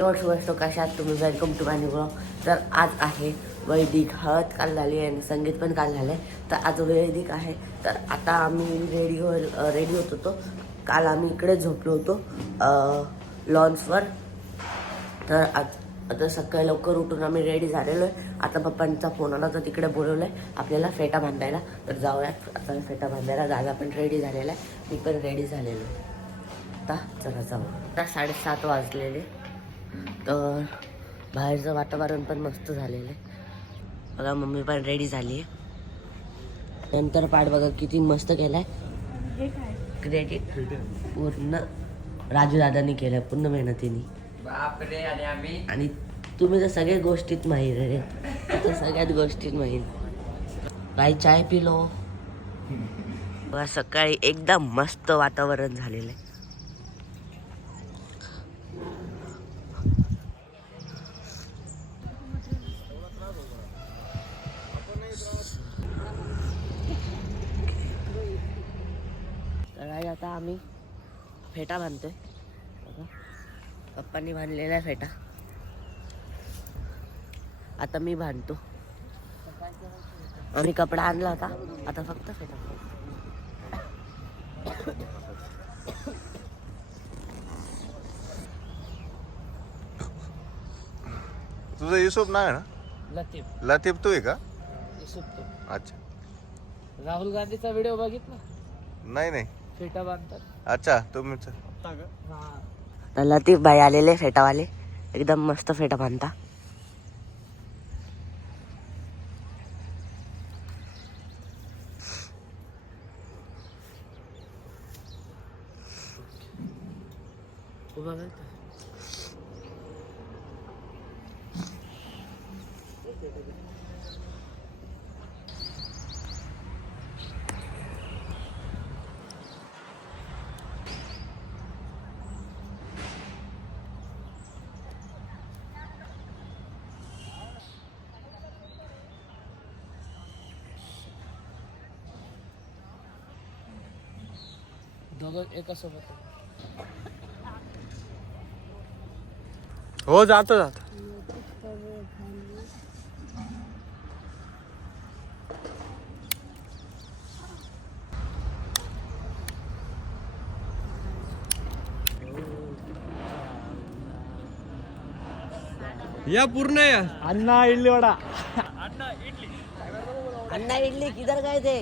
शेवट वस्तू कशात तुम्ही वेलकम टू माय ब्लॉग तर आज आहे वैदिक हळद काल झाली आहे आणि संगीत पण काल झालं आहे. तर आज वैदिक आहे. तर आता आम्ही रेडी हो रेडी होत होतो. काल आम्ही इकडे झोपलो होतो लॉन्सवर तर आज आता सकाळी लवकर उठून आम्ही रेडी झालेलो आहे. आता पप्पांचा फोन आला तर तिकडे बोलवलं आहे आपल्याला फेटा बांधायला. तर जाऊया आता फेटा बांधायला दादा पण रेडी झालेला आहे. मी पण रेडी झालेलो आहे. आता चला जाऊ. आता साडेसात वाजलेले. तर बाहेरचं वातावरण पण मस्त झालेलं आहे. बघा मम्मी पण रेडी झाली आहे. नंतर पाठ बघा किती मस्त केलाय. क्रेडिट पूर्ण राजू दादानी केलं पूर्ण मेहनतीने. आणि आम्ही? आणि तुम्ही तर सगळ्या गोष्टीत माहीर रे आता सगळ्यात गोष्टीत माहीर. काही चाय पिलो. बघा सकाळी एकदम मस्त वातावरण झालेलं आहे. आता आम्ही फेटा बांधतोय. पप्पांनी बांधलेला आहे फेटा. आता मी बांधतो. आम्ही कपडा आणला होता. आता फक्त फेटा. तुझं युसुफ नाव आहे ना? लतीफ. लतीफ तू आहे का? युसुफ तो. अच्छा. राहुल गांधीचा व्हिडिओ बघितला? नाही नाही. फेटा बांधतात. अच्छा तुम्हीच हा तर लतीफ भाई आलेले फेटावाले. एकदम मस्त फेटा बांधता. उभा राहा. दोघं एका सोबत हो जातो जातो. या पूर्ण या. अण्णा इडली वडा. अण्णा इडली किधर गए थे?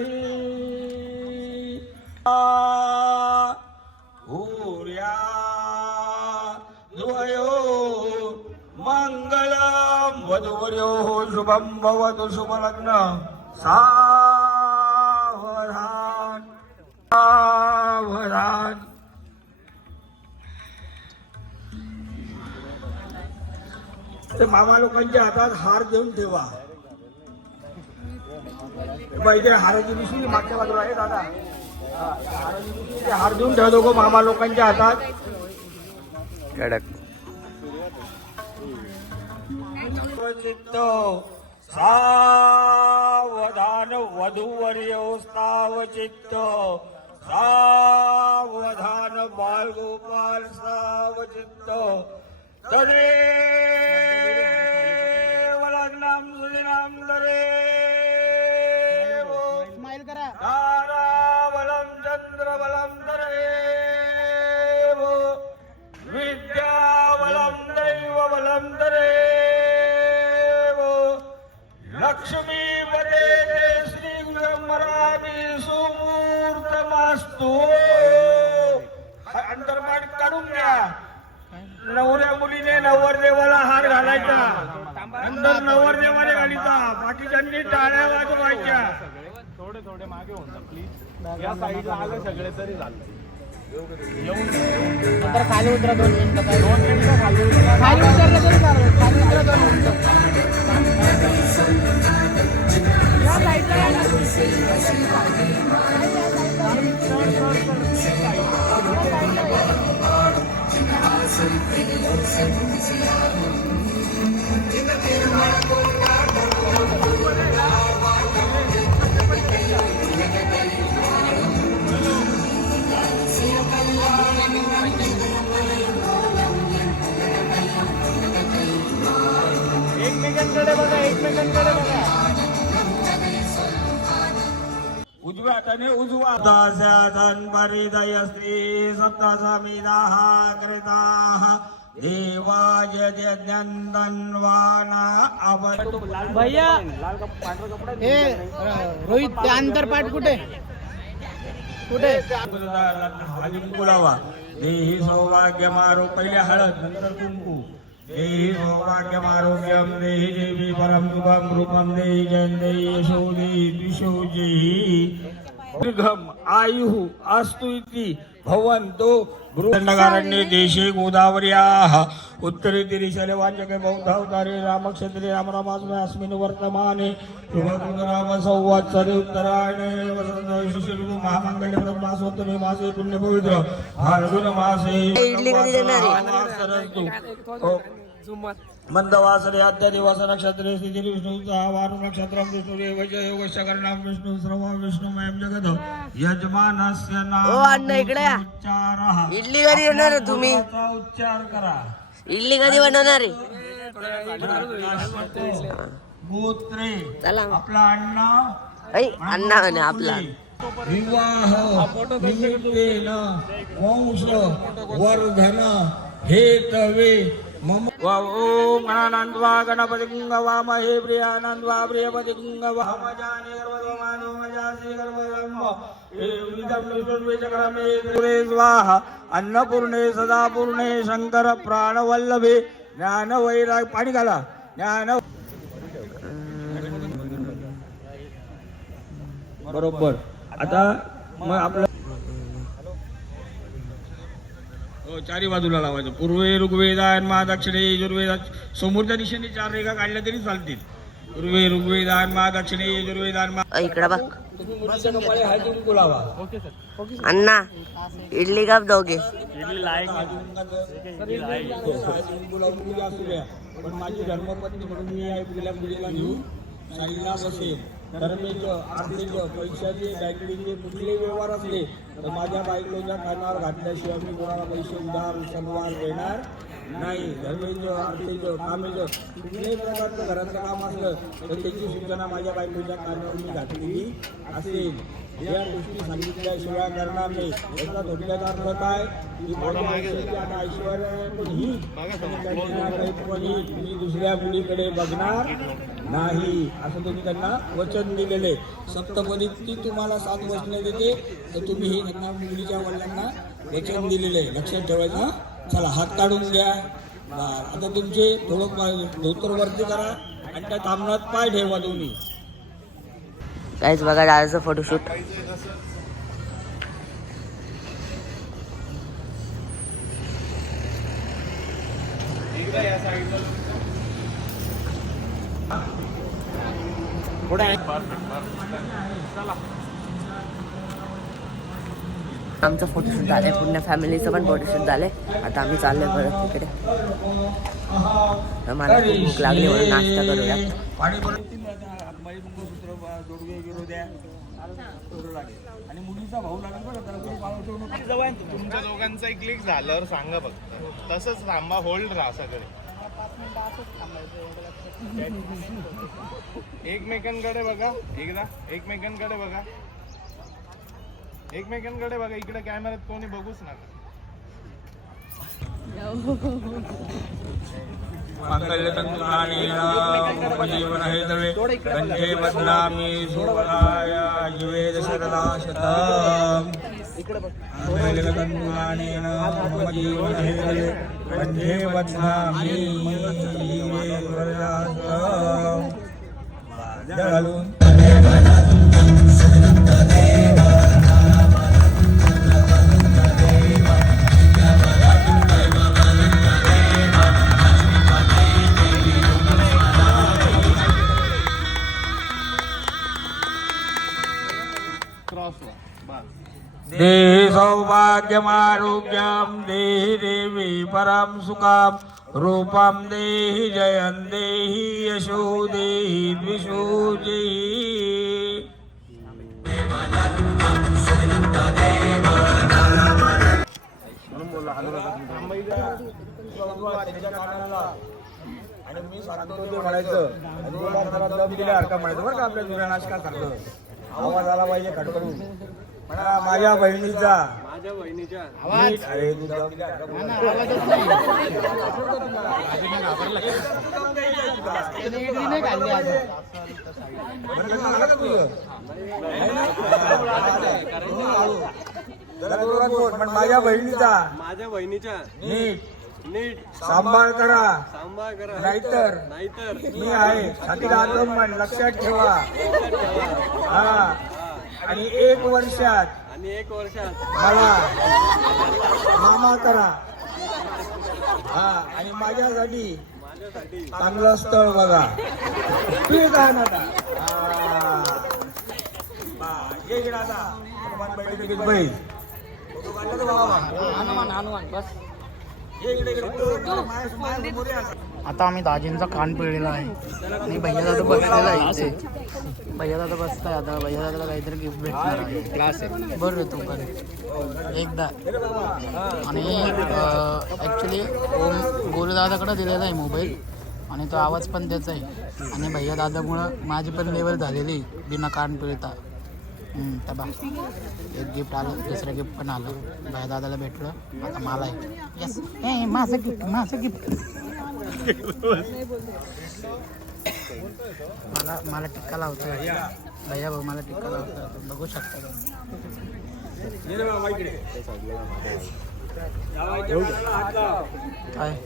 महासुरनदी भूर्या द्वयो मङ्गलं वधूर्योः शुभं भवतु शुभलग्न सावधान सावधान। ते मामा लोकांच्या हातात हार देऊन ठेवा. इथे हाराची पिशवी मागच्या बाजूला आहे दादा. हाराची ते हार देऊन ठेवा दोघं मामा लोकांच्या हातात. कडक. चित्त सावधान वधूवर्यो सावचित्त सावधान बालगोपाल सावचित्त तदेव साईडला आले सगळे तरी झाले. येऊन नंतर खाली उतरा दोन मिनिटं. दोन मिनिटं खाली उतरा. खाली उतरलं तरी चालेल. खाली उतरा दोन मिनिटं. हाताने उजवा दास्या धनभरी दयस्त्री सप्तासा मिदाहा कृताः। देवाय ज्ञानवाना अवतु। भैया हे रोहित ते अंतरपाठ कुठे? कुठे? कुलावा देही सौभाग्यमारो पहिले हळद नंतर कुंकू देही सौभाग्यमारोग्यम देही देवी परम शुभम रूपम देही जन देही यशो देही द्विषो देही दीर्घम आयु अस्तु इति भवन्तो दंडकारण्ये देशे गोदावर्याः। उत्तरे दिरिशले वाचके बौद्धावतारे रामक्षत्रे रामरामास्मे अस्मिन् वर्तमाने। शुभकृतराम संवत्सरे उत्तरायणे वसंत शिशिर महामंगल्य ब्रह्मासोत्तमे मासे पुण्यपवित्र फाल्गुन मासे इडली कधी देणार आहे? सरस्तु. मंदवासरे आद्य दिवस नक्षत्रे स्थिती विष्णूचा वारु नक्षत्रम विष्णुदेव जय योगस्य कर्णाम विष्णू सर्व विष्णुमयं जगत यजमानस्य नाम ओ, अण्णा, इकडे या. उच्चारः. इडली कधी येणार आहे तुम्ही? उच्चार करा. इडली कधी बनवणार आहे? गोत्रे. चला. आपला अण्णा. ऐ अण्णा म्हणे आपला. विवाह निमित्तेन वंश वर्धन हेतवे वा ओम गणानंदवा गुंग वामहे प्रियानंदवा प्रियपती गुंग वामजाने गर्वमानो मजासे गर्वलंब स्वाहा अन्नपूर्णे सदापूर्णे शंकर प्राणवल्लभे ज्ञान वैराग पाणी घाला. ज्ञान बरोबर. आता मग आपलं हो चारी बाजूला लावायचं. पूर्वे ऋग्वेदान मा दक्षिणे यजुर्वेदा समोरच्या दिशेने चार रेखा काढल्या तरी चालतील. पूर्वे ऋग्वेदान मा दक्षिणे यजुर्वेदान मा ऐ, इकडं बघ. अण्णा इडली का दोघे पण माझी धर्मपत्नी म्हणून मी आहे तिला मुलीला घेऊन साईडला बसेल धर्मेचं आर्थिक पैशाचे बँकिंगचे कुठले व्यवहार असले तर माझ्या बायकोच्या कानावर घातल्याशिवाय मी कोणाला पैसे उधार सणवार देणार नाही. धर्मेंद्र आर्थिक कामेचं कुठल्याही प्रकारचं घराचं काम असलं तर त्याची सूचना माझ्या बायकोच्या कानावर मी घातलेली असेल. या गोष्टी सांगितल्याशिवाय करणार नाही. याचा धोक्याचा अर्थ काय? की आता ऐश्वर्या पण ही मी दुसऱ्या मुलीकडे बघणार नाही. असं तुम्ही त्यांना वचन दिलेले. सप्तपदीत ती तुम्हाला सात वचने देते. तर तुम्ही ही त्यांना मुलीच्या वडिलांना वचन दिलेले. लक्षात ठेवायचं? चला हात काढून घ्या. आता तुमचे थोडं पाय- धोतर वरती करा आणि त्या तांबणात पाय ठेवा तुम्ही. काहीच बघा दादाचं फोटोशूट आमचं फोटोशूट झालंय. पूर्ण फॅमिलीचं पण फोटोशूट झालंय. आता आम्ही चाललोय परत तिकडे. मला भूक लागली म्हणून नाश्ता करूया. पाणी परत बाई आणि मुलीचा भाऊ लागेल तुमच्या दोघांचा क्लिक झाल्यावर सांगा फक्त. तसंच थांबा होल्ड राहा सगळे. एकमेकांकडे बघा एकदा. एकमेकांकडे बघा. एकमेकांकडे बघा इकडे कॅमेऱ्यात कोणी बघूच नका. जीवन हे बदनामी सोळाया जीवन हे बदनामी घालून क्रॉसला बस देहि सौभाग्यमारोग्यं देहि देवी परं सुखां रूपं देहि जयं देहि यशो देहि द्विषो आणि मी सांगतो ते म्हणायचं आणि तुला जरा दम दिल्यासारखं म्हणायचं बरं का आपल्या जुन्या नाशकासारखं आवाज आला पाहिजे खडकडून म्हणा माझ्या बहिणीचा माझ्या बहिणीच्या नीट- अरे तू दम दिल्यासारखं बोल. बरं का, झालं का तुझं? जरा जोरात बोल, पण माझ्या बहिणीचा माझ्या बहिणीच्या नीट. नीट. सांभाळ करा. सांभाळ करा. नाहीतर नाहीतर. मी आहे. छातीला आगमन लक्षात ठेवा. हा. आणि एक वर्षात आणि एक वर्षात मला मामा करा हा आणि माझ्यासाठी माझ्यासाठी चांगलं स्थळ बघा ठीक आहे ना आता? बा, ये इकडे आता. हनुमान बैठकीत. फोटो काढला तर आता. आम्ही दाजींचा कान पिळलेला आहे. आणि भैया दादा बसलेला आहे इथे. भैया दादा बसताय आता. भैया दादाला काहीतरी गिफ्ट भेटणार आहे. क्लास आहे. बरं तू पण. एकदा. आणि ॲक्च्युली ओम गोलू दादाकडे दिलेला आहे मोबाईल आणि तो आवाज पण त्याचा आहे. आणि भैया दादामुळं माझी पण लेवल झालेली बिना कान पिळता. तबा तर बा एक गिफ्ट आलं दुसरं गिफ्ट पण आलं. भैया दादाला भेटलं. आता मला आहे येस ए माझं गिफ्ट माझं गिफ्ट मला मला टिक्का लावतोय. भैया भाऊ मला टिक्का लावतोय. बघू शकता. काय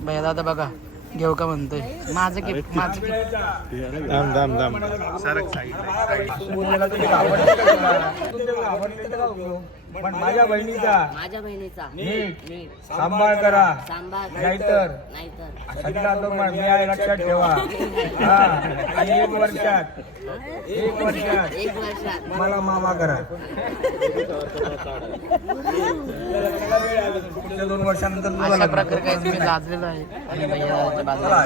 भैया दादा बघा. घेऊ का म्हणतोय? माझं गिफ्ट माझं गिफ्ट दम दम दम. सरक साईड पण माझ्या बहिणीचा. माझ्या बहिणीचा. नीट. नीट. सांभाळ करा. सांभाळ नाहीतर नाहीतर. सगळा तो म्हण, मी आहे लक्षात ठेवा. हा. आणि एक वर्षात. एक वर्षात. एक वर्षात. मला मामा करा. पुढच्या दोन वर्षांनंतर तुला अशा लग्न. प्रकारे लाजलेलो आहे. आणि भैया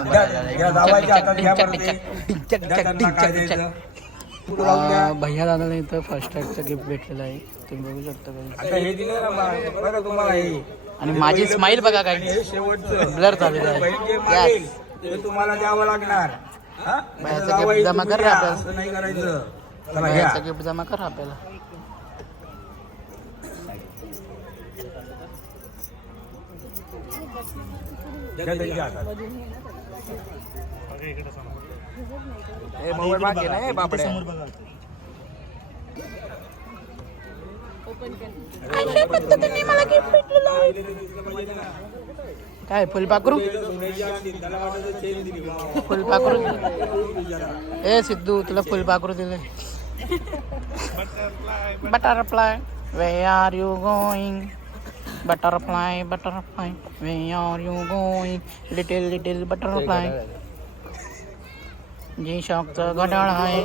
घ्या, घ्या, जावायच्या हातात घ्या बरं ते. घ्या त्यांना काय द्यायचं. भैया दादाला इथं फर्स्ट टाइमचं गिफ्ट भेटलेलं आहे. तुम्ही बघू शकता हे दिलं ना बा- बरं तुम्हाला हे. आणि माझी स्माईल बघा काय हे शेवटचं. ब्लर झालेलं आहे. बहीण जे मागेल ते तुम्हाला द्यावं लागणार. हा? बाहेरचं जावई gift जमा तुम्ही कर द्या, आपल्याला. असं नाही करायचं. चला घ्या. भैयाचं गिफ्ट जमा कर आपल्याला. घ्या त्यांच्या हातात. हे मोबाईल मागे नाही बापड्या काय फुलपाखरू फुलपाखरू ए सिद्धू तुला फुलपाखरू दिले butterfly where are you going butterfly butterfly where are you going little little butterfly जी शॉकचं घड्याळ आहे.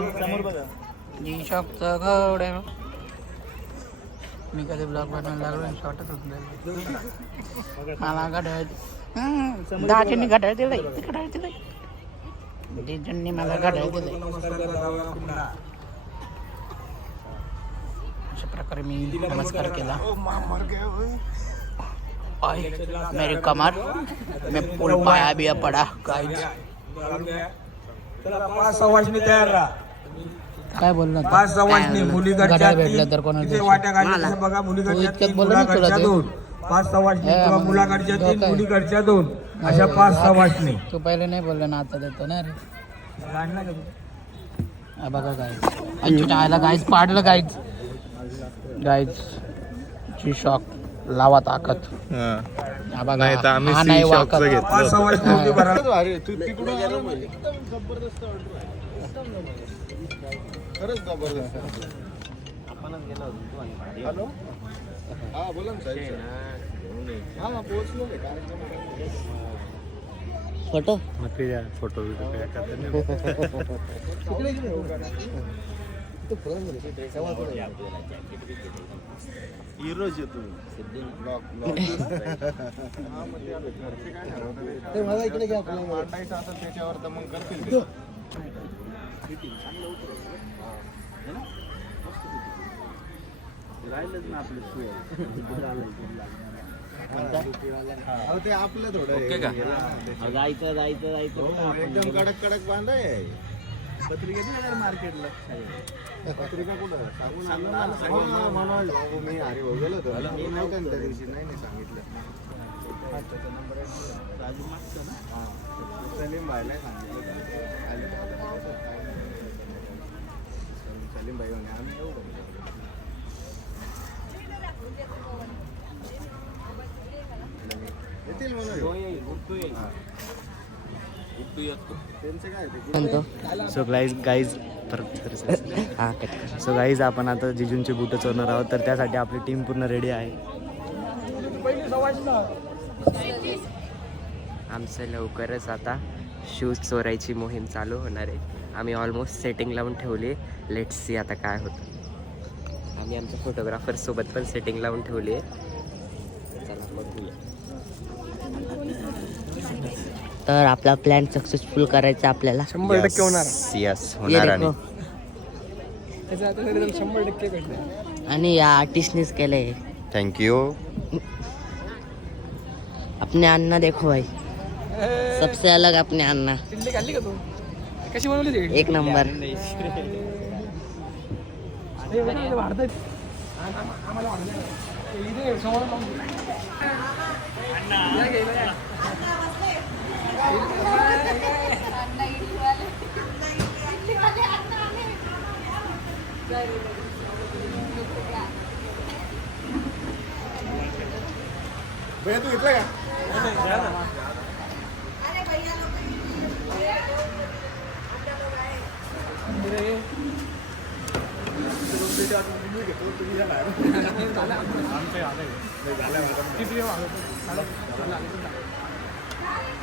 जी शॉकचं घड्याळ. मी कधी ब्लॉग बनवायला लागलो शॉर्टच होत मला. घड्याळ हम्म, दाजींनी घड्याळ दिलंय घड्याळ दिलंय. जीजूंनी मला घड्याळ दिलंय. अशा प्रकारे मी नमस्कार केला. मेरी कमर में पुल पाया भी पडा गाइस चला पाच सवाशनी तयार राहा. काय बोललो? पाच सवाशनी मुलीकडच्या घड्याळ भेटलं तर कोणाला? वाट्या बघा मुलीकडच्या तीन मुलाकडच्या? दोन. पाच हे, किंवा मग मुलाकडच्या तीन. मुलीकडच्या दोन. अशा पाच सवाशनी तू पहिले नाही बोलला ना आता देतो ना रे. बघा गाईज आयला गाईज पाडलं गाईज गाईज ची शॉक लावा ताकद. हा. बघा नाही तर आम्ही हा नाही सी वाकत. शॉकचं घेतलं पाच सवाशनी होती बरं फोटो? फोटो बिटो काय करता नाही. हिरोच येतो. मांडायचं आता त्याच्यावर तर मग करतील ते. अहो, ते आपलं थोडं हे ना. जायचं जायचं जायचं. हो, एकदम कडक कडक बांधाय पत्रिका जरा मार्केटला पत्रिका कुठं सांगून मनोज बाबू मी भाऊ गेलो होतो. मी नव्हतं ना त्या दिवशी नाही नाही सांगितलं. राजू मागचं ना? हा. सलीम भाईला सांगितलं. सलीम भाई म्हणे आम्ही येऊ. येतील म्हणून. त्यांचं काय ते म्हणतो सो गाईज गाईज हां कट सो गाईज आपण आता जिजूंचे बुटं चोरणार आहोत तर त्यासाठी आपली टीम पूर्ण रेडी आहे. आमचं लवकरच आता शूज चोरायची मोहीम चालू होणार आहे. आम्ही ऑलमोस्ट सेटिंग लावून ठेवली लेट्स सी आता काय होतं. आम्ही आमच्या फोटोग्राफरसोबत पण सेटिंग लावून ठेवली आहे चला बघूया तर आपला प्लॅन सक्सेसफुल करायचा आपल्याला. शंभर टक्के होणार. यस ये होणार आणि. शंभर टक्के आणि या आर्टिस्टनेच केलंय. थँक्यू अपने अन्ना देखो भाई. सबसे अलग अपने अन्ना इडली खाल्ली का तू? कशी बनवली ती एक नंबर. भारतात. इथे समोर या गेलं या. भैया तू घेतलं का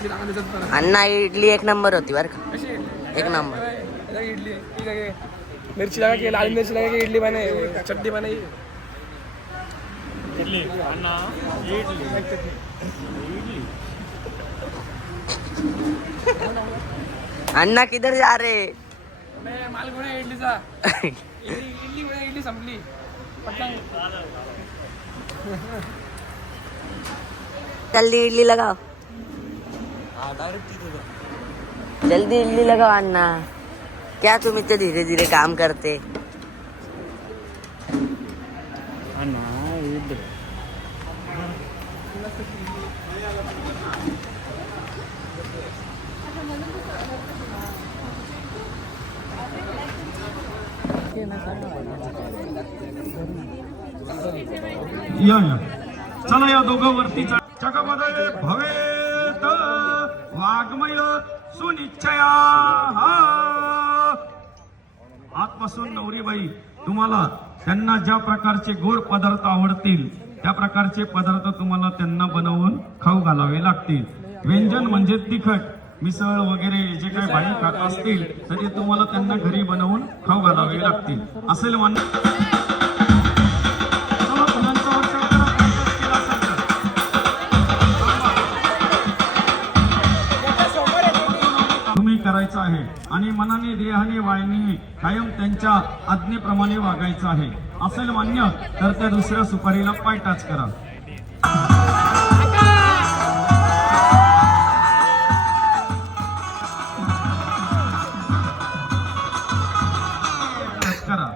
अण्णा इडली एक नंबर होती बरं का. एक नंबर. इडली मिर्ची लगा के लाल मिर्च लगा के इडली बने चटनी बनाई इडली अन्ना इडली. अण्णा किधर जा रे? मैं माल गुणे इडलीचा? इडली इडली गुणे इडली संपली. इडली लगाओ. जल्दी जल्दी लगाओ अन्ना क्या तुम इतने धीरे धीरे काम करते या या चला या दोघं वरती जगामध्ये भवेत वाघमय सुनिश्चया आजपासून नवरीबाई तुम्हाला त्यांना ज्या प्रकारचे गोड पदार्थ आवडतील त्या प्रकारचे पदार्थ तुम्हाला त्यांना बनवून खाऊ घालावे लागतील. व्यंजन म्हणजे तिखट मिसळ वगैरे जे काही भाजी खात असतील तर ते तुम्हाला त्यांना घरी बनवून खाऊ घालावे लागतील. असेल मान्य आणि मनाने देहाने वायने कायम त्यांच्या आज्ञेप्रमाणे वागायचं आहे. असेल मान्य तर त्या दुसऱ्या सुपारीला पाय करा. टाच करा.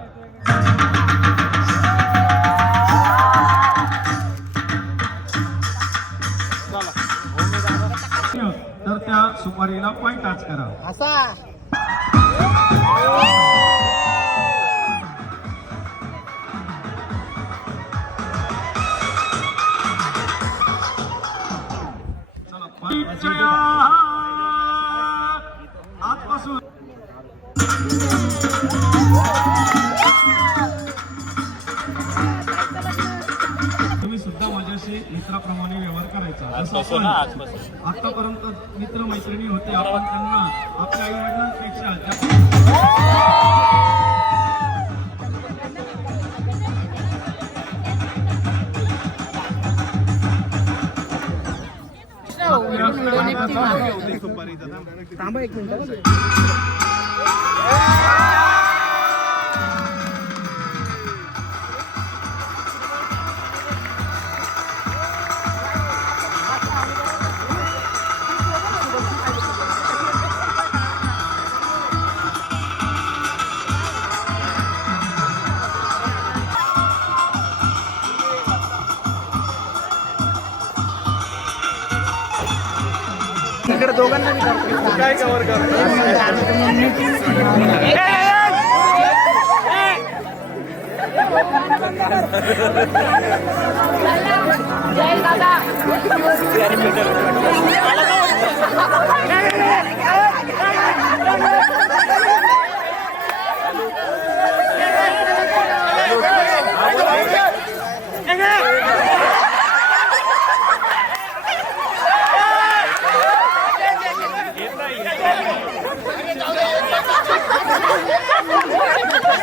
तर त्या सुपारीला पाय टाच करा आतापर्यंत मित्र मैत्रिणी होते आपण त्यांना आपल्या आई वडिलांपेक्षा जास्त. थांबा एक मिनिट. दोघांना. काय कव्हर करतो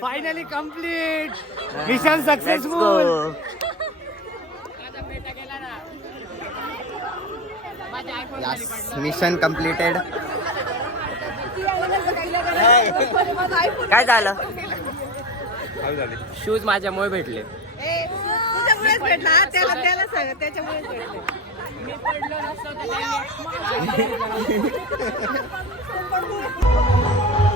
finally complete mission successful mission completed काय झालं? शूज माझ्यामुळे भेटले. तुझ्यामुळेच भेटला. Mi perlona sota.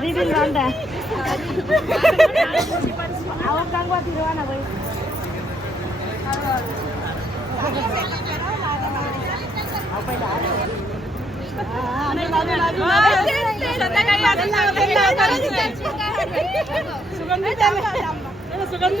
रिबिल बांधा आवाज सांगवा फिरवा ना बाई पहिला पैसे टाकी